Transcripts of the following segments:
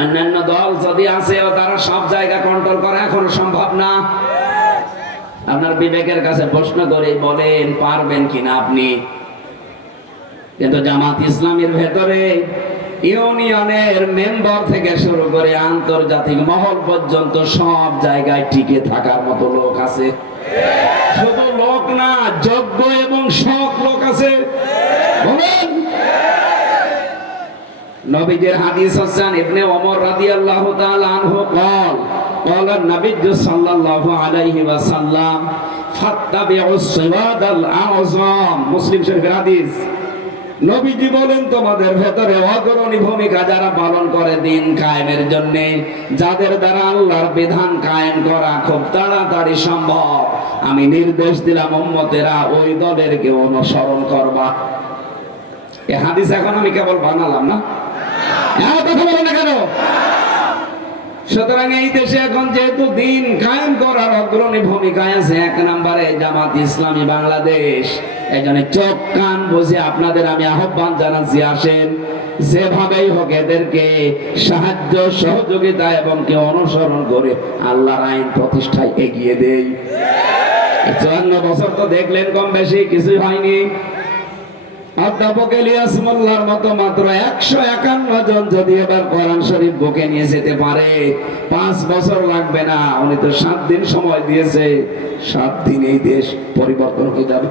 অন্যান্য দল যদি আছে তারা সব জায়গা কন্ট্রোল করা এখনো সম্ভব না। আপনার বিবেকের কাছে প্রশ্ন করে বলেন পারবেন কিনা আপনি? কিন্তু জামাত ইসলামের ভেতরে ইউনিয়নের মেম্বার থেকে শুরু করে আন্তর্জাতিক মহল পর্যন্ত সব জায়গায় টিকে থাকার মতো লোক আছে। শুধু লোক না, যোগ্য এবং সৎ লোক আছে। বলেন। নবীজির হাদিস হচ্ছেন ইবনে ওমর রাদিয়াল্লাহু তাআলা আনহু قال قال النبي صلى الله عليه وسلم فاتبعوا الصراط الاعظم। মুসলিম শরীফের হাদিস। নবীজি বলেন তোমাদের ভেতরে অগ্রণী ভূমিকা যারা পালন করে দিন কায়েমের জন্য, যাদের দ্বারা আল্লাহর বিধান কায়েম করা খুব তাড়াতাড়ি সম্ভব, আমি নির্দেশ দিলাম উম্মতেরা ওই দলেরকে অনুসরণ করবা। এই হাদিস এখন আমি কেবল বানালাম না, কথা বলো না কেন? সুতরাং এই দেশে এখন যেহেতু দিন কায়েম করার অগ্রণী ভূমিকায় আছে এক নম্বরে জামাত ইসলামী বাংলাদেশ, এজন্য চোখ কান বুঝে আপনাদের আমি আহ্বান জানাচ্ছি, আসেন যেভাবেই হোক এদেরকে সাহায্য সহযোগিতা এবং কে অনুসরণ করে আল্লাহর আইন প্রতিষ্ঠায় এগিয়ে দেই। 54 বছর তো দেখলেন কম বেশি কিছুই হয়নি। অধ্যাপক ইলিয়াস মোল্লার মতো মাত্র 151 জন যদি এবার কোরআন শরীফ বুকে নিয়ে যেতে পারে, 5 বছর লাগবে না। উনি তো 7 দিন সময় দিয়েছে, 7 দিন এই দেশ পরিবর্তন হয়ে যাবে।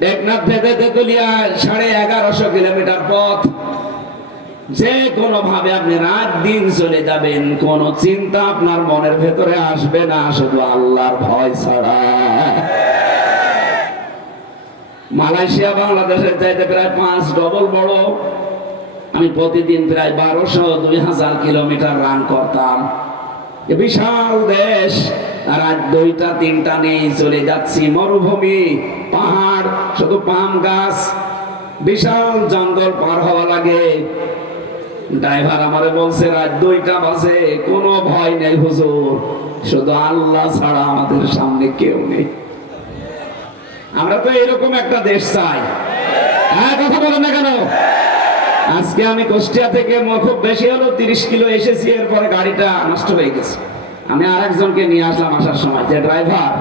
টেকনাফ থেকে তেতুলিয়া 1150 কিলোমিটার পথ, যে কোনো ভাবে আপনি রাত দিন চলে যাবেন, কোন চিন্তা আপনার মনের ভেতরে আসবে না, শুধু আল্লাহর ভয় ছাড়া। মালয়েশিয়া বাংলাদেশের চাইতে প্রায় 5 ডবল বড়। আমি প্রতিদিন প্রায় 1200-2000 কিলোমিটার রান করতাম। বিশাল দেশ, রাত 2টা-3টা নেই চলে যাচ্ছি, মরুভূমি, পাহাড়, শুধু পাম গাছ, বিশাল জঙ্গল পার হওয়া লাগে। ড্রাইভার আমারে বলছে রাত 2টা বাজে, কোনো ভয় নেই হুজুর, শুধু আল্লাহ ছাড়া আমাদের সামনে কেউ নেই। আমরা তো এরকম একটা দেশ চাই। হ্যাঁ, কথা বলেন না কেন? আজকে আমি কুষ্টিয়া থেকে খুব বেশি হলো 30 কিলো এসেছি, এরপরে গাড়িটা নষ্ট হয়ে গেছে। আমি আরেকজনকে নিয়ে আসলাম আসার সময়, যে ড্রাইভার,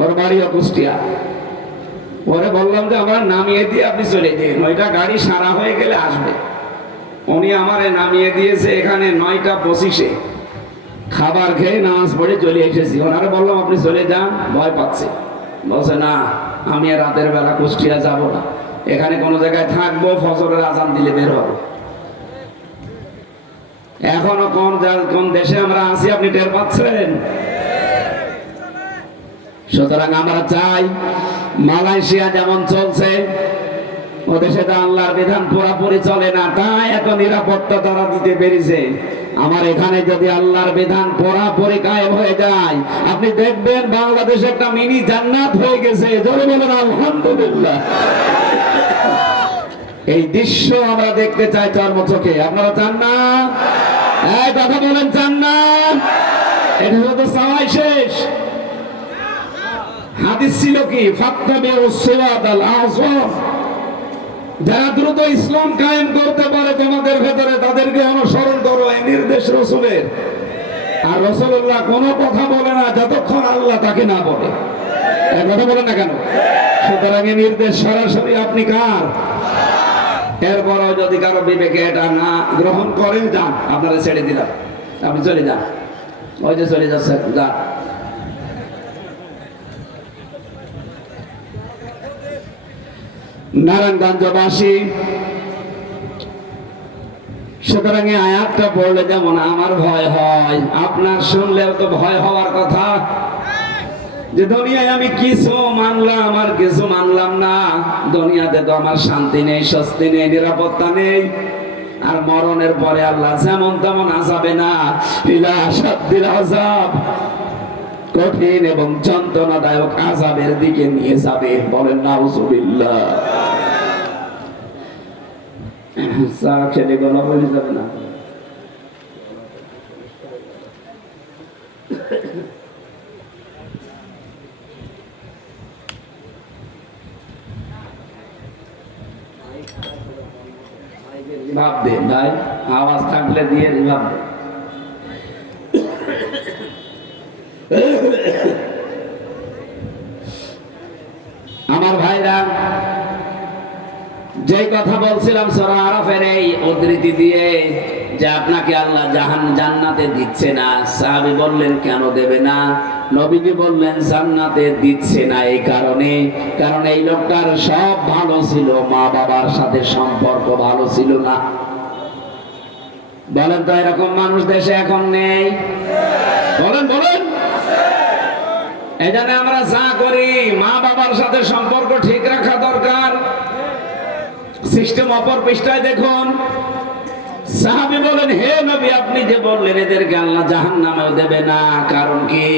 ওর বাড়িও কুষ্টিয়া। পরে বললাম যে আমরা নামিয়ে দিয়ে আপনি চলে দিন, ওইটা গাড়ি সারা হয়ে গেলে আসবে। উনি আমারে নামিয়ে দিয়েছে এখানে 9টা 25-এ। খাবার খেয়ে নামাজ পড়ে চলে এসেছি। ওনারে বললাম আপনি চলে যান, ভয় পাচ্ছে। বলছে না, আমি রাতের বেলা কুষ্টিয়া যাব না, এখানে কোন জায়গায় থাকবো, ফজরের আজান দিলে বের হবো। এখনো কোন দেশে আমরা আছি আপনি টের পাচ্ছেন? সুতরাং আমরা চাই মালয়েশিয়া যেমন চলছে, ও দেশে তো আল্লাহর বিধান পুরোপুরি চলে না, তাই এত নিরাপত্তা তারা দিতে পেরেছে। আমার এখানে যদি আল্লাহর বিধান পুরোপুরি কায়েম হয়ে যায়, আপনি দেখবেন বাংলাদেশ একটা মিনি জান্নাত হয়ে গেছে। জোরে বলেন আলহামদুলিল্লাহ। এই দৃশ্য আমরা দেখতে চাই চর্মচোখে। আপনারা চান না? এই কথা বলেন, চান না? এটা হলো সবাই শেষ। হাদিস ছিল কি? ফাত্তাবিউস সিরাতাল আযম। যারা দ্রুত ইসলাম কায়েম করতে পারে তোমাদের ভেতরে, তাদেরকে অনুসরণ করো, এই নির্দেশ রাসূলের। আর রাসূলুল্লাহ কোনো কথা বলে না যতক্ষণ আল্লাহ তাকে না বলে। এই কথা বলেন না কেন? সুতরাং এই নির্দেশ সরাসরি আপনি কার? এরপরও যদি কারো বিবেকে এটা না গ্রহণ করেন, যান, আপনারা ছেড়ে দিলাম, আপনি চলে যান। ওই যে চলে যাচ্ছে, যান। নারায়ণগঞ্জবাসী, সুতরাং এই আয়াতটা পড়লে যেমন আমার ভয় হয়, আপনার শুনলেও তো ভয় হওয়ার কথা। যে দুনিয়ায় আমি কিছু মানলাম আর কিছু মানলাম না, দুনিয়াতে তো আমার শান্তি নেই, স্বস্তি নেই, নিরাপত্তা নেই। আর মরণের পরে আল্লাহ যেমন তেমন আযাবে না, ইলা শাদ্দিল আযাব, কঠিন এবং যন্ত্রণাদায়ক আযাবের দিকে নিয়ে যাবে। বলেন নাউযুবিল্লাহ। চা খেলে গলা বলে যাবে না। ভাই রিভাব দেন ভাই, আওয়াজ থাকলে দিয়ে রিভাব দেন। আমার ভাইরা, যে কথা বলছিলাম সূরা আরাফের এই উদ্ধৃতি দিয়ে, যে আপনাকে আল্লাহ জান্নাতে দিচ্ছে না। সাহাবী বললেন কেন দেবে না? নবীজি বললেন জান্নাতে দিচ্ছে না এই কারণে, কারণ এই লোকটার সব ভালো ছিল, মা বাবার সাথে সম্পর্ক ভালো ছিল না। বলেন তো এরকম মানুষ দেশে এখন নেই? বলেন বলেন। এই জন্য আমরা যা করি, মা বাবার সাথে সম্পর্ক ঠিক রাখা দরকার। সিস্টেম অপর পৃষ্ঠায় দেখুন, সাহাবী বলেন হে নবী, আপনি যে বললেন এদেরকে আল্লাহ জাহান্নামে দেবে না, কারণ কি?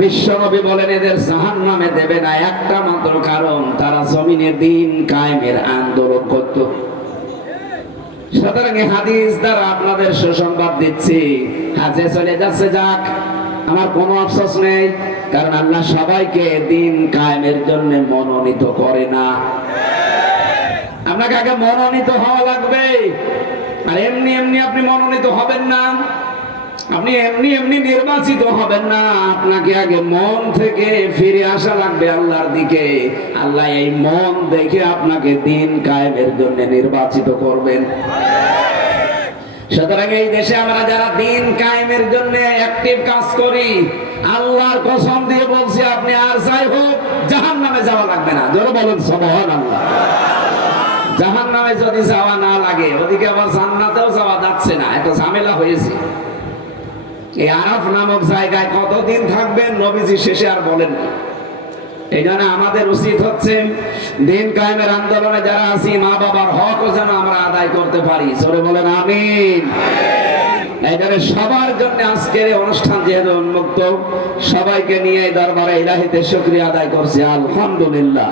বিশ্ব নবী বলেন এদের জাহান্নামে দেবে না একটা মাত্র কারণ, তারা জমিনে দিন কায়েমের আন্দোলন করত। সুতরাং হাদিস দ্বারা আপনাদের সুসংবাদ দিচ্ছি, হাজে চলে যাচ্ছে যাক, আমার কোনো আফসোস নেই, কারণ আল্লাহ সবাইকে দিন কায়েমের জন্য মনোনীত করে না। আপনাকে আগে মনোনীত হওয়া লাগবে, আর এমনি এমনি আপনি মনোনীত হবেন না, আপনি এমনি এমনি নির্বাচিত হবেন না। আপনাকে আগে মন থেকে ফিরে আসা লাগবে আল্লাহর দিকে। আল্লাহ এই মন দেখে আপনাকে দিন কায়েমের জন্য নির্বাচিত করবেন। সুতরাং এই দেশে আমরা যারা দিন কায়েমের জন্য অ্যাক্টিভ কাজ করি, আল্লাহর কসম দিয়ে বলছি, আপনি আর যাই হোক জাহান্নামে যাওয়া লাগবে না। জোরে বলুন সুবহানাল্লাহ। জাহান্নামে যদি যাওয়া না লাগে, ওদিকে আবার জান্নাতেও যাওয়া যাচ্ছে না, একটা ঝামেলা হয়েছে। এই আরাফ নামক জায়গায় কতদিন থাকবেন নবীজি শেষে আর বলেন না। এই জন্য আমাদের উচিত হচ্ছে দিন কায়েমের আন্দোলনে যারা আছি, মা বাবার হকও যেন আমরা আদায় করতে পারি। জোরে বলেন আমিন। এই জন্য সবার জন্য আজকের এই অনুষ্ঠান যেহেতু উন্মুক্ত, সবাইকে নিয়ে দরবারে ইলাহিতে শুকরিয়া আদায় করছি আলহামদুলিল্লাহ।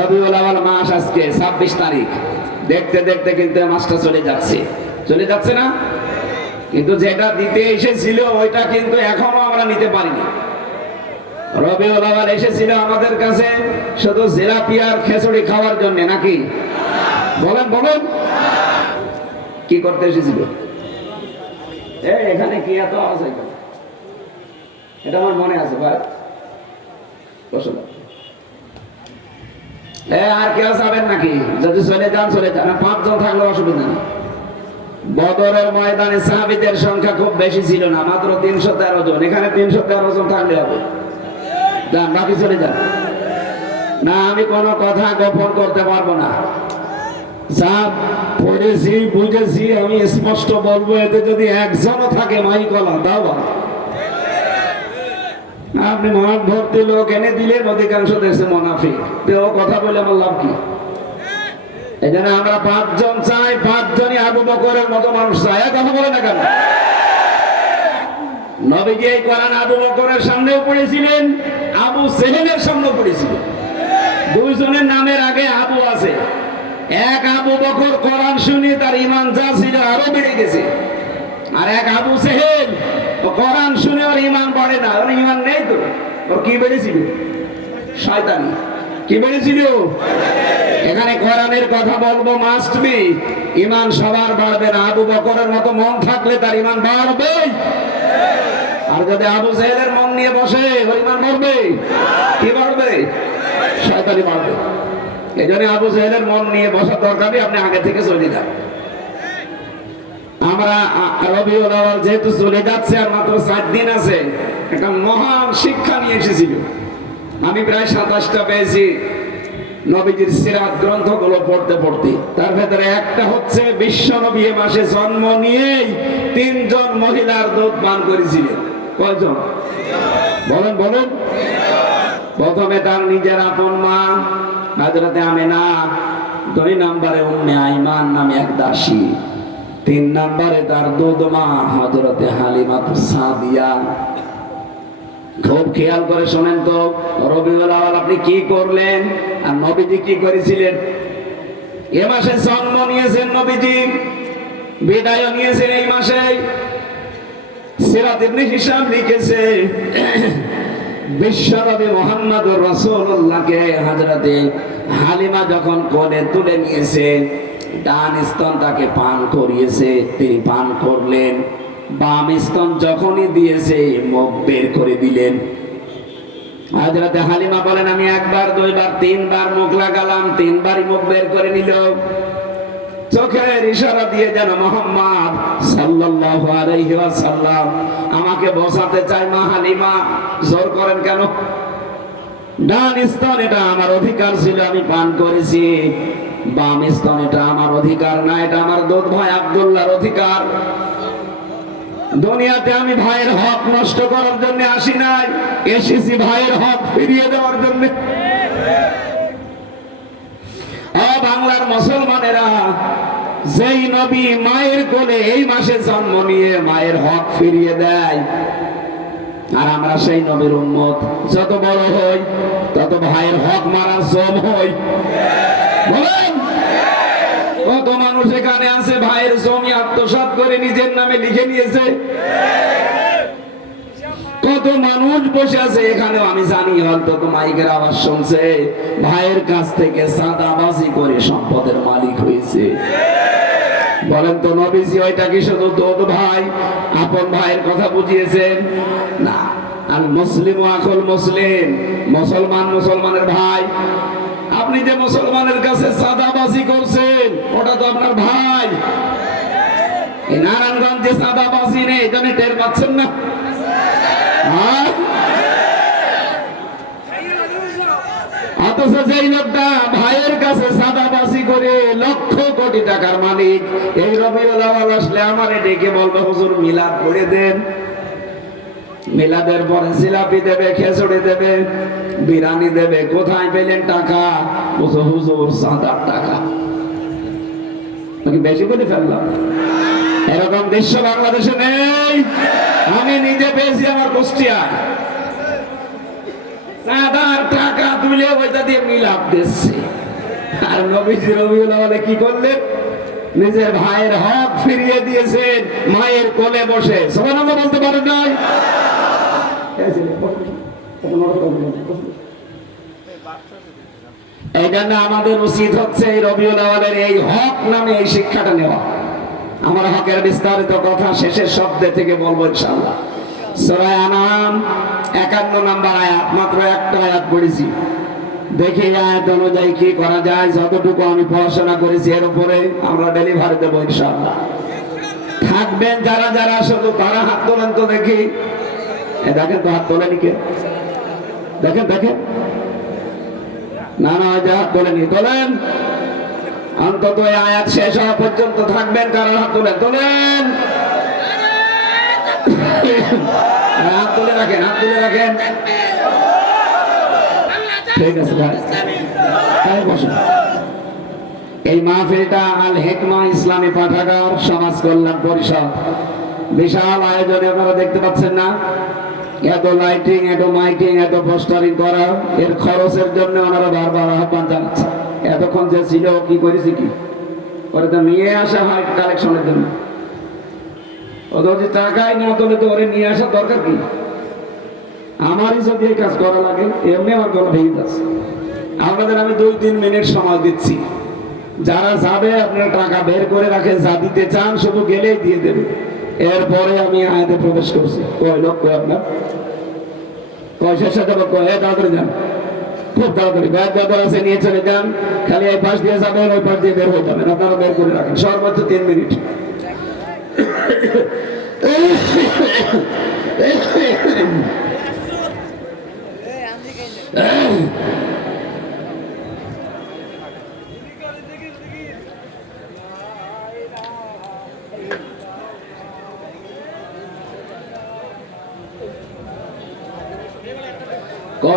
রবিউল আউয়াল মাস আজকে 26 তারিখ, দেখতে দেখতে কিন্তু মাসটা চলে যাচ্ছে না? কিন্তু যেটা দিতে এসেছিল ওইটা কিন্তু এখনো আমরা নিতে পারিনি। রবিউল আউয়াল এসেছিল আমাদের কাছে শুধু জিলাপি আর খিচুড়ি খাওয়ার জন্য, নাকি? বলেন বলেন। কি করতে এসেছিল? এখানে কি এত আছে? এটা আমার মনে আছে ভাই। আর কেউ যাবেন নাকি? যদি চলে যান 5 জন থাকলে অসুবিধা নেই। বদরের ময়দানে সাহাবীদের সংখ্যা খুব বেশি ছিল না, মাত্র 313 জন। এখানে 313 জন থাকলে হবে। যান, বাকি চলে যান। না, আমি কোনো কথা গোপন করতে পারবো না। যা পড়েছি বুঝেছি আমি স্পষ্ট বলবো, এতে যদি একজনও থাকে মাইকলা দাও। আপনি মাঠ ভর্তি লোক এনে দিলেন, অধিকাংশ দেশে মুনাফিক। ও কথা বলে আমার লাভ কি? এই জন্য আমরা 5 জন চাই, 5 জনই আবু বকরের মতো মানুষ চাই। কথা বলে না কেন? নবীজি এই কোরআন আবু বকরের সামনেও পড়েছিলেন, আবু সেহেলের সামনেও পড়েছিলেন। 2 জনের নামের আগে আবু আছে। এক আবু বকর কোরআন শুনে তার ঈমান যা ছিল আরো বেড়ে গেছে, আর এক আবু সেহেল কোরআন শুনে ওর ঈমান বাড়ে না, ওর ঈমান নেই। তো ওর কি বেড়েছিল? শয়তানি। কি বেড়েছিল? এখানে কোরআনের কথা বলবো, মাস্ট বি। ঈমান সবার বাড়বে না। আবু বকরের মতো মন থাকলে তার ঈমান বাড়বে, আর যদি আবু সেহেলের মন নিয়ে বসে ওর ঈমান বাড়বে। কি বাড়বে? শয়তানি বাড়বে। এই জন্য আবু সেহেলের মন নিয়ে বসার দরকার নেই, আপনি আগে থেকে চলে যান। আমরা রবিউল আউয়াল যেহেতু চলে যাচ্ছে, আর মাত্র 4 দিন আছে, একটা মহান শিক্ষা নিয়ে এসেছিল। আমি প্রায় 27টা পেয়েছি নবীজির সিরাত গ্রন্থগুলো পড়তে পড়তে। তার ভেতরে একটা হচ্ছে বিশ্ব নবী এ মাসে জন্ম নিয়েই 3 জন মহিলার দুধ পান করেছিলেন। কয়জন? বলেন বলেন। প্রথমে তার নিজের আপন মা হযরতে আমেনা, 2 নম্বরে উম্মে আইমান নামে এক দাসী, 3 নম্বরে তার দুধ মা হযরতে হালিমাতুস সাদিয়া। খুব খেয়াল করে শোনেন তো, রবিউল আউয়াল আপনি কি করলেন আর নবীজি কি করেছিলেন? এ মাসে জন্ম নিয়েছেন নবীজি, বিদায় নিয়েছেন এই মাসে। সিরাত ইবনে হিশাম লিখেছে, বিশ্বনবী মুহাম্মদুর রাসূলুল্লাহকে হযরতে হালিমা যখন কোলে তুলে নিয়েছে, ডান স্তন তাকে পান করিয়েছে, তিনি পান করলেন। বাম স্তন যখনই দিয়েছে মুখ বের করে দিলেন। হযরত হালিমা বলেন, আমি একবার, দুইবার, তিনবার মুখ লাগালাম, তিনবারই মুখ বের করে নিল। চোখের ইশারা দিয়ে যেন মুহাম্মদ সাল্লাল্লাহু আলাইহি ওয়াসাল্লাম আমাকে বোঝাতে চাই, মা হালিমা জোর করেন কেন? ডান স্তন এটা আমার অধিকার ছিল, আমি পান করেছি। বাম স্তন এটা আমার অধিকার না, এটা আমার দুধ ভাই আব্দুল্লাহর অধিকার। দুনিয়াতে আমি ভাইয়ের হক নষ্ট করার জন্য আসি নাই, এসেছি ভাইয়ের হক ফিরিয়ে দেওয়ার জন্য। বাংলার মুসলমানেরা, যেই নবী মায়ের কোলে এই মাসে জন্ম নিয়ে মায়ের হক ফিরিয়ে দেয়, আর আমরা সেই নবীর উম্মত, যত বড় হই তত ভাইয়ের হক মারার জম হই। বলেন, কত মানুষ এখানে আছে ভাইয়ের জমি আত্মসাৎ করে নিজের নামে লিখে নিয়েছে। কত মানুষ বসে আছে এখানেও, আমি জানি অন্তত মাইকের আওয়াজ শুনছে, ভাইয়ের কাছ থেকে চাঁদাবাজি করে সম্পদের মালিক হয়েছে। বলেন তো নবীজি ওইটা কি শুধু দুধ ভাই, আপন ভাইয়ের কথা বুঝিয়েছেন? না, আল মুসলিম আখুল মুসলিম, মুসলমান মুসলমানের ভাই। আপনি যে মুসলমানের কাছে চাঁদাবাজি করছেন ওটা তো আপনার ভাই। এই নারায়ণগঞ্জে চাঁদাবাজি নেই, এই জন্য টের পাচ্ছেন না। অথচ যেই লোকটা ভাইয়ের কাছে চাঁদাবাজি করে লক্ষ কোটি টাকার মালিক, এই রবিউল আউয়াল আসলে আমারে ডেকে বলবে, হুজুর মিলাদ পড়ে দেন। মিলাদের পরে জিলাপি দেবে, খেচুড়ি দেবে, বিরিয়ানি দেবে। কোথায় পেলেন টাকা? হুজুর চাঁদার টাকা। বেশি করে ফেললাম। এরকম দৃশ্য বাংলাদেশে নেই। আমি নিজে পেয়েছি আমার কুষ্টিয়ায়। চাঁদার টাকা তুলে ওইটা দিয়ে মিলাদ দিচ্ছে। আর নবীজি রবিউল আউয়ালে কি করলেন? নিজের ভাইয়ের হক ফিরিয়ে দিয়েছেন মায়ের কোলে বসে। সুবহানাল্লাহ বলতে পারেন নাই? এই জন্য আমাদের উচিত হচ্ছে এই রবিউল আউয়ালের এই হক নামে এই শিক্ষাটা নেওয়া। আমার হকের বিস্তারিত কথা শেষের শব্দে থেকে বলবো ইনশাআল্লাহ। সূরা আনাম 51 নম্বর আয়াত, মাত্র একটা আয়াত পড়েছি। দেখি আয়াত অনুযায়ী কি করা যায়। যতটুকু আমি পড়াশোনা করেছি এর উপরে আমরা ডেলিভারি দেবো ইনশাআল্লাহ। থাকবেন যারা যারা, শুধু তারা হাত তোলেন তো দেখি। দেখেন তো হাত তোলেনি কে? দেখেন দেখেন, না না, যা হাত তোলেনি তোলেন। অন্তত এই আয়াত শেষ হওয়া পর্যন্ত থাকবেন। কারণ হাত তোলেন, তোলেন, হাত তুলে রাখেন, হাত তুলে রাখেন। ঠিক আছে ভাই, তাই বসুন। এই মাহফিলটা আল হিকমা ইসলামী পাঠাগার সমাজ কল্যাণ পরিষদ, বিশাল আয়োজনে আপনারা দেখতে পাচ্ছেন না? এত লাইটিং, এত মাইকিং, এত পোস্টারিং করা, এর খরচের জন্য ওনারা বারবার আহ্বান জানাচ্ছে। এতক্ষণ যে ছিল কি করেছি, কি করে তো নিয়ে আসা হয় কালেকশনের জন্য। ওদের যে টাকাই না তোলে তো ওরে নিয়ে আসার দরকার কি? আমারই যদি এই কাজ করা লাগে, এমনি আমার গলা ভেঙে যাচ্ছে। আপনাদের আমি 2-3 মিনিট সময় দিচ্ছি। যারা যাবে আপনারা টাকা বের করে রাখেন, যা দিতে চান শুধু গেলেই দিয়ে দেবে। এরপরে আমি আয়াতে প্রবেশ করছি। কয় লোক কয় আপনার পয়সার সাথে তাড়াতাড়ি যান, খুব তাড়াতাড়ি ব্যাগ ব্যাপার আছে নিয়ে চলে যান। খালি এই পাশ দিয়ে যাবেন, ওই পাশ দিয়ে বের হয়ে যাবেন। আপনারা বের করে রাখেন সর্বোচ্চ 3 মিনিট।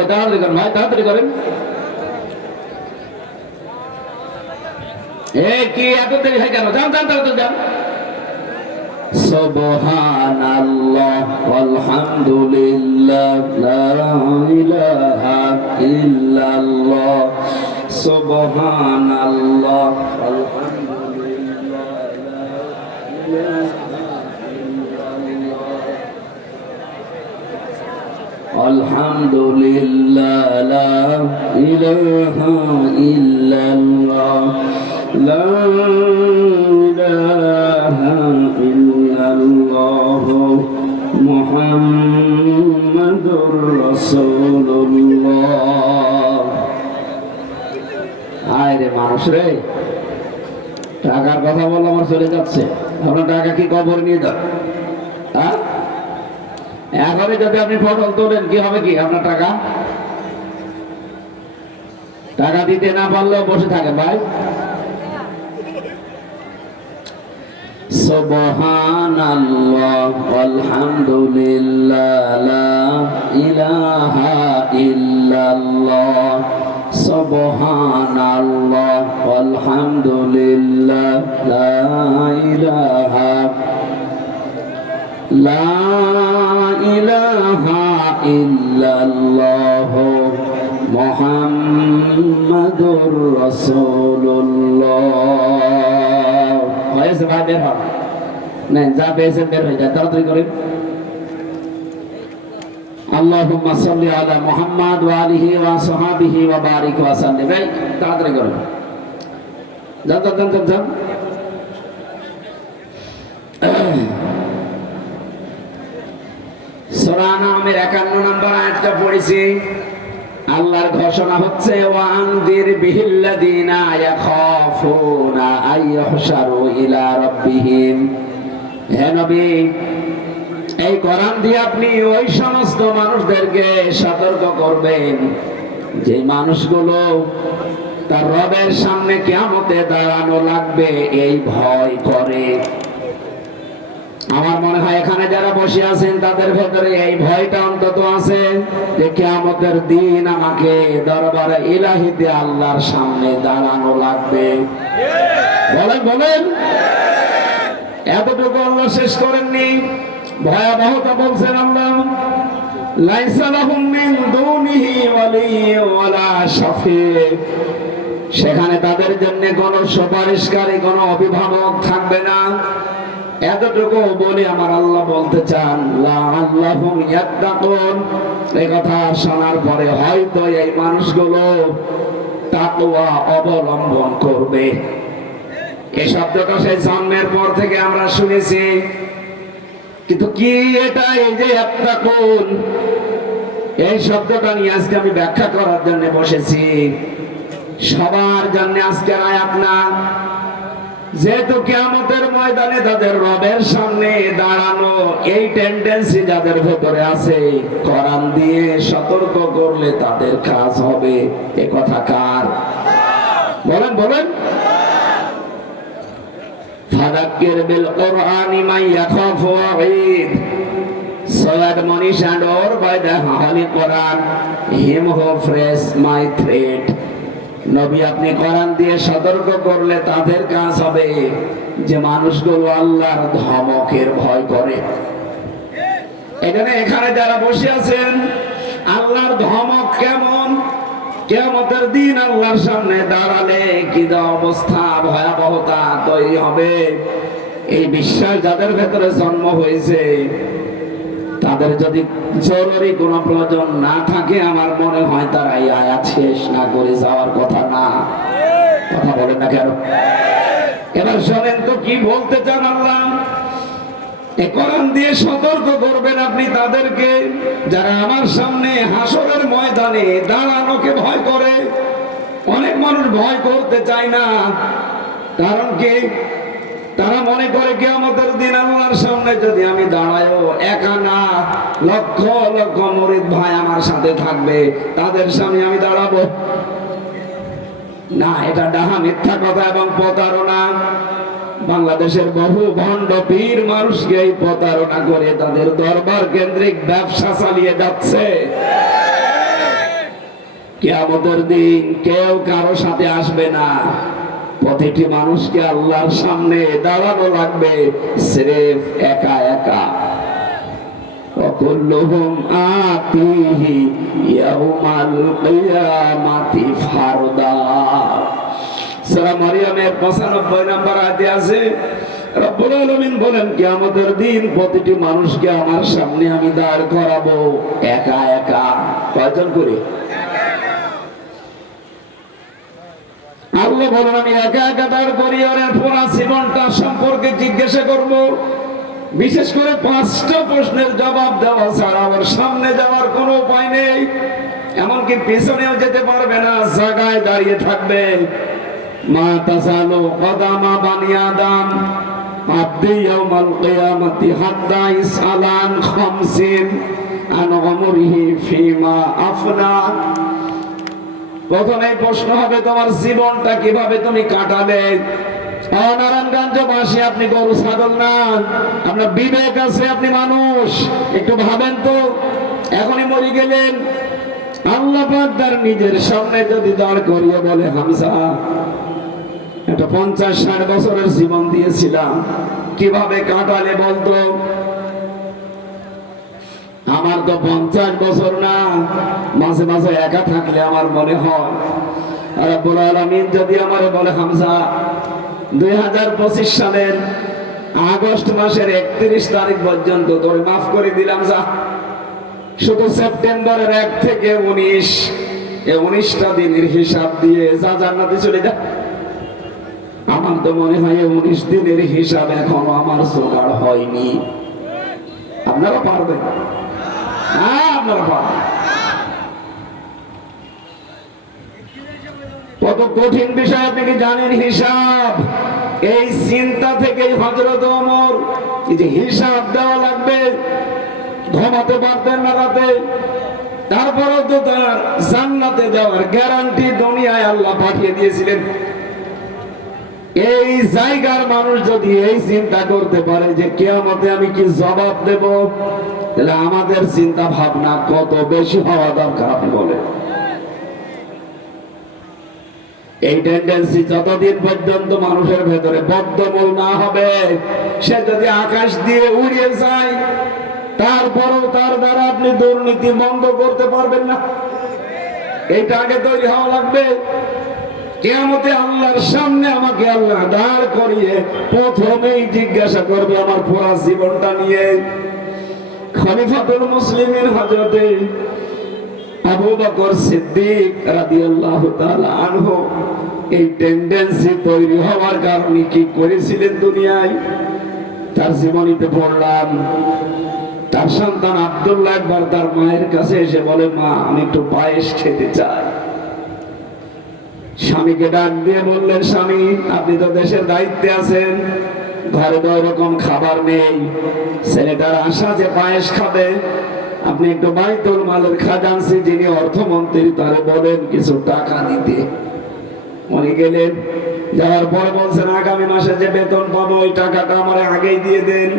তাড়াতাড়ি করেন ভাই, তাড়াতাড়ি করেন। কি এত দেরি হয় কেন? যান যান, তাড়াতাড়ি যান। সুবহানাল্লাহ আলহামদুলিল্লাহ লা ইলাহা ইল্লাল্লাহ। সুবহানাল্লাহ আলহামদুলিল্লাহ লা ইলাহা আলহামদুলিল্লাহ লা ইলাহা ইল্লাল্লাহ। লা ইলাহা ইল্লাল্লাহ মুহাম্মাদুর রাসূলুল্লাহ। হায় রে মানুষ রে, টাকার কথা বললে আমার চলে যাচ্ছে। আপনার টাকা কি কবর নিয়ে যান? হ্যাঁ, এখনই যদি আপনি পটল তোলেন কি হবে? কি আপনার টাকা টাকা দিতে না পারলেও বসে থাকে ভাই। সুবহানাল্লাহ আলহামদুলিল্লাহ লা ইলাহা ইল্লাল্লাহ সুবহানাল্লাহ আলহামদুলিল্লাহ লা ইলাহা ইল্লাল্লাহ মুহাম্মাদুর রাসূলুল্লাহ। হয়েছে ভাই, বের হন। নেন, যা পেয়েছেন বের হয়ে যায়, তাড়াতাড়ি করেন। আল্লাহুম্মা সাল্লি আলা মুহাম্মাদ ওয়া আলিহি ওয়া সাহবিহি ওয়া বারিক ওয়া সাল্লিম। ভাই তাড়াতাড়ি করেন, যান যান যান যান। সূরা আনআমের 51 নম্বর আয়াতটা পড়েছি। আল্লাহর ঘোষণা হচ্ছে ওয়ানদির বিহিল্লাযিনা ইয়াখাফুনা আইয়ুহশারু ইলা রাব্বিহিম। হে নবী, এই কোরআন দিয়ে আপনি ওই সমস্ত মানুষদেরকে সতর্ক করবেন যে মানুষগুলো তার রবের সামনে কিয়ামতে দাঁড়ানো লাগবে এই ভয় করে। আমার মনে হয় এখানে যারা বসে আছেন তাদের ভেতরে এই ভয়টা অন্তত আছে যে কিয়ামতের দিন আমাকে দরবারে ইলাহিতে আল্লাহর সামনে দাঁড়ানো লাগবে। বলেন বলেন, এতটুকু আল্লাহ শেষ করেননি, ভয়াবহতা বলছেন আল্লাহ। লাইসা লাহুম মিন দুনিহি ওয়ালিয়্যুন ওয়ালা শাফি', সেখানে তাদের জন্য কোনো সুপারিশকারী, কোনো অভিভাবক থাকবে না। এতটুকু বলে আমার আল্লাহ বলতে চান লাআল্লাহুম ইয়াত্তাকুন। এই কথা শোনার পরে হয়তো এই মানুষগুলো তাকওয়া অবলম্বন করবে। এই শব্দটা সেই জন্মের পর থেকে আমরা শুনেছি, কিন্তু কি এটা? এই যে ইয়াত্তাকুন, এই শব্দটা নিয়ে আজকে আমি ব্যাখ্যা করার জন্য বসেছি। সবার জন্য আজকের আয়াত না, যেহেতু কিয়ামতের ময়দানে তাদের রবের সামনে দাঁড়ানো এই টেন্ডেন্সি যাদের ভেতরে আছে, কোরআন দিয়ে সতর্ক করলে তাদের কাজ হবে। এ কথা কার? বলেন বলেন। ফাযাক্কির বিল কুরআনি মান ইয়াখাফু ওয়াঈদ। So admonish and or by the Holy Quran him who fears my threat. নবী, আপনি কোরআন দিয়ে সতর্ক করলে তাদের কাজ হবে যে মানুষগুলো আল্লাহর ধমকের ভয় করে। এখানে যারা বসে আছেন, আল্লাহর ধমক কেমন, কিয়ামতের দিন আল্লাহর সামনে দাঁড়ালে কি অবস্থা, ভয়াবহতা তৈরি হবে, এই বিশ্বাস যাদের ভেতরে জন্ম হয়েছে, তাদের যদি জরুরি কোনো প্রয়োজন না থাকে, আমার মনে হয় তারা এই আয়াত শেষ না করে যাওয়ার কথা না। কথা বলেন না কেন? এবার শোনেন তো কি বলতে চান আল্লাহ। এই কোরআন দিয়ে সতর্ক করবেন আপনি তাদেরকে যারা আমার সামনে হাসরের ময়দানে দাঁড়ানোকে ভয় করে। অনেক মানুষ ভয় করতে চায় না, কারণ কি? তারা মনে করে কিয়ামতের দিন আল্লাহর সামনে যদি আমি দাঁড়ায়ও, একা না, লক্ষ লক্ষ মুরিদ ভাই আমার সাথে থাকবে, তাদের সামনে আমি দাঁড়াবো না। এটা ডাহা মিথ্যা কথা এবং প্রতারণা। বাংলাদেশের বহু ভণ্ড পীর মানুষকে এই প্রতারণা করে তাদের দরবার কেন্দ্রিক ব্যবসা চালিয়ে যাচ্ছে। কিয়ামতের দিন কেউ কারো সাথে আসবে না, প্রতিটি মানুষকে আল্লাহর সামনে দাঁড়ানো লাগবে সিরেফ একা একা। وكلهم آتيه يوم القيامة فردا। সূরা মারইয়ামের 95 নম্বর আয়াতে আছে, রব্বুল আলামিন বলেন কিয়ামতের দিন প্রতিটি মানুষকে আমার সামনে আমি দাঁড় করাবো একা একা। কয়জন করে? আল্লাহ আল্লাহ বলেন আমি একা একা তার পরিবারের পুরা জীবনটা সম্পর্কে জিজ্ঞাসা করব, বিশেষ করে 5টা প্রশ্নের জবাব দেওয়া ছাড়া আমার সামনে যাওয়ার কোনো উপায় নেই, এমনকি পেছনেও যেতে পারবে না, জায়গায় দাঁড়িয়ে থাকবে। মা তাসালু কদামা বানি আদম আব্দি ইয়াউমাল কিয়ামাতি হাত্তা ইসআলান খামসিন আন উমরিহি ফিমা আফনা। প্রথমেই প্রশ্ন হবে তোমার জীবনটা কিভাবে তুমি কাটালে। নারায়ণগঞ্জবাসী, আপনি গরু ছাগল না, আপনার বিবেক আছে, আপনি মানুষ, একটু ভাবেন তো। এখনই মরে গেলেন, আল্লাহ পাক তার নিজের সামনে যদি দাঁড় করিয়ে বলে হামজা একটা 50-60 বছরের জীবন দিয়েছিলাম, কিভাবে কাটালে বলতো। আমার তো 50 বছর না, মাঝে মাঝে একা থাকলে আমার মনে হয় রব্বুল আলামিন যদি আমারে বলে হামজা 2025 সালের আগস্ট মাসের 31 তারিখ পর্যন্ত তোরে মাফ করে দিলাম, যা শুধু সেপ্টেম্বরের 1 থেকে 19 এই 19টা দিনের হিসাব দিয়ে যা জান্নাতে চলে যা। আমার তো মনে হয় 19 দিনের হিসাব এখনো আমার জোগাড় হয়নি। আপনারা পারবেন? হ্যাঁ, আপনারা পারবেন। কত কঠিন বিষয় আপনি কি জানেন? হিসাব। এই চিন্তা থেকে হযরত ওমর এই যে হিসাব দেওয়া লাগবে, ঘুমাতে পারতেন না রাতে। তারপরেও তো তার জান্নাতে যাওয়ার গ্যারান্টি দুনিয়ায় আল্লাহ পাঠিয়ে দিয়েছিলেন। এই জায়গার মানুষ যদি এই চিন্তা করতে পারে যে কিয়ামতে আমি কি জবাব দেব, তাহলে আমাদের চিন্তা ভাবনা কত বেশি হওয়া দরকার আপনি বলেন। এই টেন্ডেন্সি যতদিন পর্যন্ত মানুষের ভেতরে বদ্ধমূল না হবে, সে যদি আকাশ দিয়ে উড়িয়ে যায়, তারপরও তার দ্বারা আপনি দুর্নীতি বন্ধ করতে পারবেন না। এইটা আগে তৈরি হওয়া লাগবে। কিয়ামতে আল্লাহর সামনে আমাকে আল্লাহ দাঁড় করিয়ে প্রথমেই জিজ্ঞাসা করবে আমার পুরা জীবনটা নিয়ে। খলিফাতুল মুসলিমিন হযরত আবু বকর সিদ্দিক রাদিয়াল্লাহু তাআলা আনহু এই টেন্ডেন্সি তৈরি হওয়ার কারণে কি করেছিলেন দুনিয়ায়, তার জীবনীতে পড়লাম। তার সন্তান আব্দুল্লাহ একবার তার মায়ের কাছে এসে বলে, মা আমি একটু পায়েস খেতে চাই। স্বামীকে ডাক দিয়ে বললেন, স্বামী আপনি তো দেশের দায়িত্বে আছেন, ঘরে তো ওরকম খাবার নেই, ছেলেটার আশা যে পায়েস খাবে, আপনি একটু বাইতুল মালের খাজানসি যিনি অর্থমন্ত্রী তারে বলেন কিছু টাকা দিতে। উনি গেলেন, যাওয়ার পরে বলছেন আগামী মাসে যে বেতন পাবো ওই টাকাটা আমার আগেই দিয়ে দেন।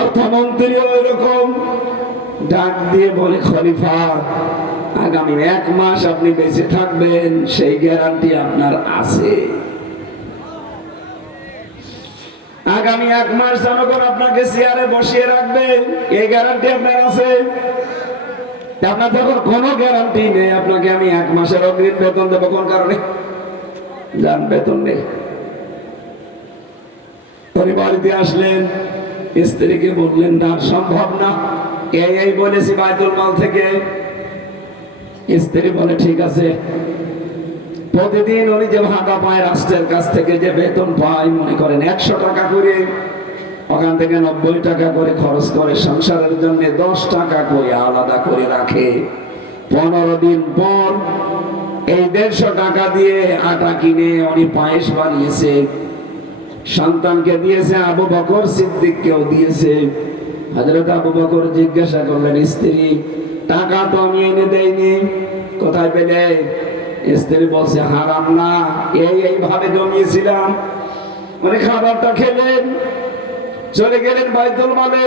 অর্থমন্ত্রী ওইরকম ডাক দিয়ে বলে, খলিফা আগামী 1 মাস আপনি বেঁচে থাকবেন সেই গ্যারান্টি আপনার আছে। আগামী 1 মাস জনগণ আপনাকে চেয়ারে বসিয়ে রাখবেন, এই গ্যারান্টি আপনার আছে। আপনার যখন কোনো গ্যারান্টি নেই, আপনাকে আমি 1 মাসের অগ্রিম বেতন দেবো কোন কারণে? যান, বেতন নেই। বাড়িতে আসলেন, স্ত্রীকে বললেন না সম্ভব না, এই বলেছি বাইতুল মাল থেকে। স্ত্রী বলে ঠিক আছে। প্রতিদিন উনি যে ভাঙা পায় রাষ্ট্রের কাছ থেকে যে বেতন পায়, মনে করেন 100 টাকা করে, ওখান থেকে 90 টাকা করে খরচ করে সংসারের জন্য 10 টাকা করে আলাদা করে রাখে। 15 দিন পর এই 150 টাকা দিয়ে আটা কিনে উনি পায়েস বানিয়েছে, সন্তানকে দিয়েছে, আবু বকর সিদ্দিককেও দিয়েছে। হযরত আবু বকর জিজ্ঞাসা করলেন, স্ত্রী টাকা তো আমি এনে দেইনি, কোথায় পেলে? স্ত্রী বলছে হারাম না, এইভাবে জমিয়েছিলাম। উনি খাবারটা খেলেন, চলে গেলেন বাইতুল মালে।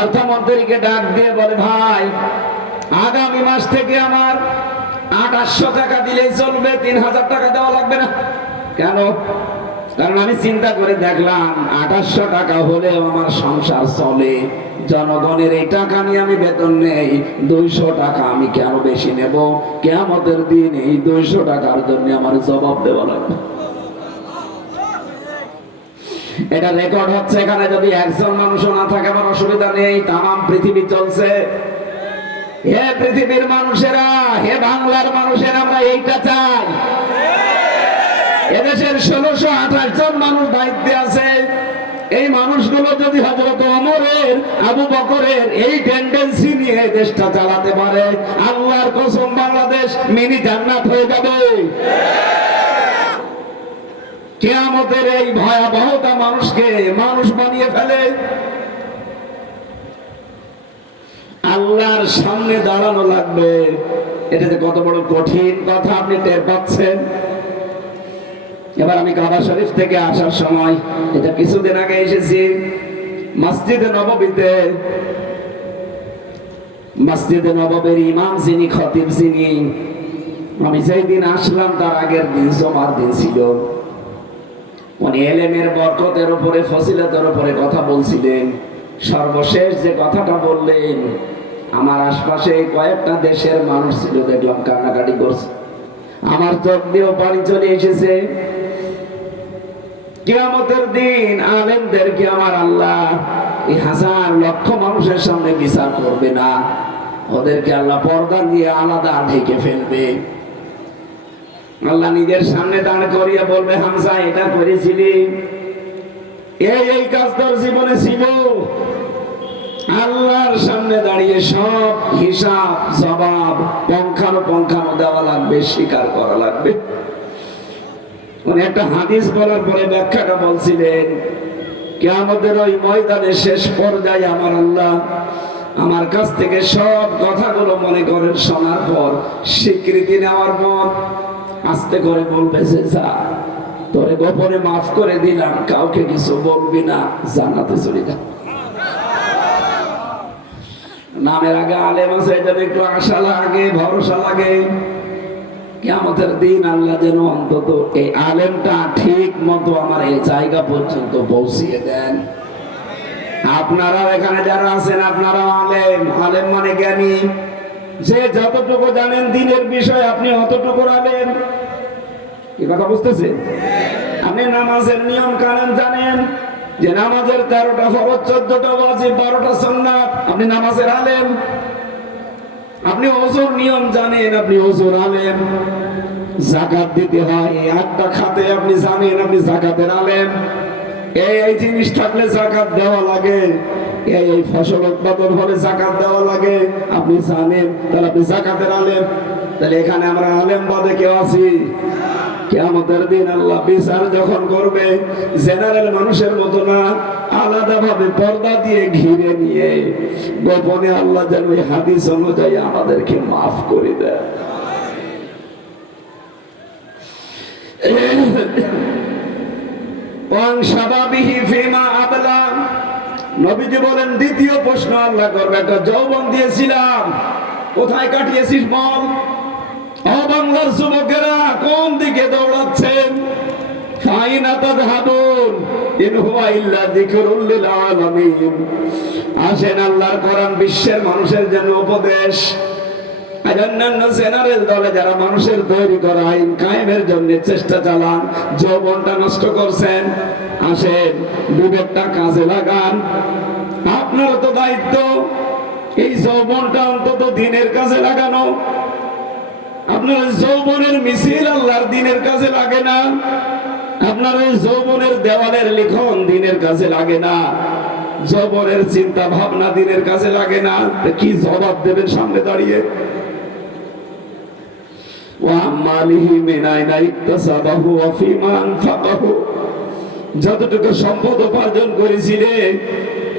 অর্থমন্ত্রীকে ডাক দিয়ে বলে, ভাই আগামী মাস থেকে আমার 2800 টাকা দিলেই চলবে, 3000 টাকা দেওয়া লাগবে না। কেন? কারণ আমি চিন্তা করে দেখলাম 2800 টাকা হলেও আমার সংসার চলে, জনগণের এই টাকা নিয়ে আমি বেতন নেই, 200 টাকা আমি কেন বেশি নেব? কিয়ামতের দিন এই 200 টাকার জন্য আমার জবাব দেওয়া লাগবে। এটা রেকর্ড হচ্ছে, এখানে যদি একজন মানুষ না থাকে আমার অসুবিধা নেই, তামাম পৃথিবী চলছে। হে পৃথিবীর মানুষেরা, হে বাংলার মানুষেরা, আমরা এইটা চাই। এদেশের 1628 জন মানুষ দায়িত্বে আছে। এই মানুষগুলো যদি হযরত ওমরের, আবু বকরের এই টেন্ডেন্সি নিয়ে দেশটা চালাতে পারে, আল্লাহর কসম বাংলাদেশ মিনি জান্নাত হয়ে যাবে। কিয়ামতের এই ভয়াবহতা মানুষকে মানুষ বানিয়ে ফেলে। আল্লাহর সামনে দাঁড়ানো লাগবে। এটাতে কত বড় কঠিন কথা আপনি টের পাচ্ছেন। এবার আমি কাবা শরীফ থেকে আসার সময়, এটা কিছুদিন আগে এসেছি, মসজিদে নববীতে, মসজিদে নববীর ইমাম যিনি, খতিব যিনি, আমি যেই দিন আসলাম তার আগের দিন জুমার দিন ছিল। উনি এলেমের বরকতের উপরে, ফজিলতের উপরে কথা বলছিলেন। সর্বশেষ যে কথাটা বললেন, আমার আশপাশে কয়েকটা দেশের মানুষ ছিল, দেখলাম কান্নাকাটি করছে। আমার চোখ দিয়েও পানি চলে এসেছে। কিয়ামতের দিন আলেমদেরকে আমার আল্লাহ এই হাজার লক্ষ মানুষের সামনে বিচার করবে না, ওদেরকে আল্লাহ পর্দা দিয়ে আলাদা ঢেকে ফেলবে। আল্লাহ নিজের সামনে দাঁড় করিয়ে বলবে, হামজা এটা করেছিলি, এই কাজ তোর জীবনে ছিল। আল্লাহর সামনে দাঁড়িয়ে সব হিসাব জবাব পঙ্খানো দেওয়া লাগবে, স্বীকার করা লাগবে। উনি একটা হাদিস বলার পরে ব্যাখ্যাটা বলছিলেন, কিয়ামতের ওই ময়দানের শেষ পর্যায়ে আমার আল্লাহ আমার কাছ থেকে সব কথাগুলো মনে করেন শোনার পর, স্বীকৃতি নেওয়ার পর আস্তে করে বলবে যে, যা, তোরে গোপনে মাফ করে দিলাম, কাউকে কিছু বলবি না, জান্নাতে চলে যা। নামের আগে আলেম আছে, এটা একটু আশা লাগে, ভরসা লাগে। কিয়ামতের দিন আল্লাহ যেন অন্তত এই আলেমটা ঠিক মতো আমার এই জায়গা পর্যন্ত পৌঁছিয়ে দেন। আপনারা এখানে যারা আছেন, আপনারা আলেম। আলেম মানে জ্ঞানী, যে যতটুকু জানেন দিনের বিষয়, আপনি অতটুকু আলেম। এই কথা বুঝতেছেন? আপনি নামাজের নিয়ম কানুন জানেন, যে নামাজের 13টা ফরজ, 14টা ওয়াজিব, 12টা সুন্নাত, আপনি নামাজের আলেম। আপনি ওযুর নিয়ম জানেন, আপনি ওযুর আলেম। যাকাত দিতে হয় একটা খাতে, আপনি জানেন, আপনি যাকাতের আলেম। এই জিনিস থাকলে যাকাত দেওয়া লাগে, এই ফসল উৎপাদন হলে যাকাত দেওয়া লাগে, আপনি জানেন, তাহলে আপনি যাকাতের আলেম। তাহলে এখানে আমরা আলেম বাদে কেউ আছি? কিয়ামতের দিন আল্লাহ বিচার যখন করবে, জেনারেল মানুষের মতো না, আলাদা ভাবে পর্দা দিয়ে ঘিরে নিয়ে গোপনে আল্লাহ যেন ওই হাদিস অনুযায়ী আমাদেরকে মাফ করে দেয়। নবীজি বলেন, দ্বিতীয় প্রশ্ন আল্লাহ করবে, একটা যৌবন দিয়েছিলাম, কোথায় কাটিয়েছিস বল? ও বাংলার যুবকেরা, কোন দিকে দৌড়াচ্ছেন? আসেন, আল্লাহর কোরআন বিশ্বের মানুষের জন্য উপদেশ। আর অন্যান্য জেনারেল দলে যারা মানুষের তৈরি করা আইন কায়েমের জন্য চেষ্টা চালান, যৌবনটা নষ্ট করছেন। আসেন, বিবেকটা কাজে লাগান। আপনার তো দায়িত্ব এই যৌবনটা অন্তত দিনের কাজে লাগানো। আপনার যৌবনের মিছিল আল্লাহর দিনের কাজে লাগে না, আপনার ওই যৌবনের দেওয়ালের লিখন দিনের কাজে লাগে না, যৌবনের চিন্তা ভাবনা দিনের কাজে লাগে না। কি জবাব দেবেন সামনে দাঁড়িয়ে? যতটুকু সম্পদ উপার্জন করেছিলে,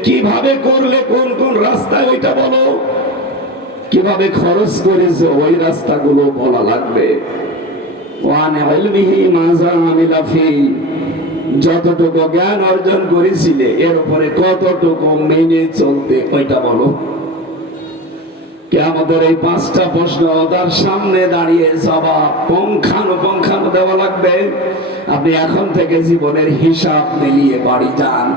কিভাবে করলে, কোন কোন রাস্তায়, ওইটা বলো। কিভাবে খরচ করেছে, ওই রাস্তাগুলো বলা লাগবে। যতটুকু জ্ঞান অর্জন করেছিলে, এর উপরে কতটুকু মেনে চলতে, ওইটা বলো। কিয়ামতের এই 5টা প্রশ্ন তার সামনে দাঁড়িয়ে জবাব পঙ্খানো দেওয়া লাগবে। আপনি এখন থেকে জীবনের হিসাব মিলিয়ে বাড়ি যান।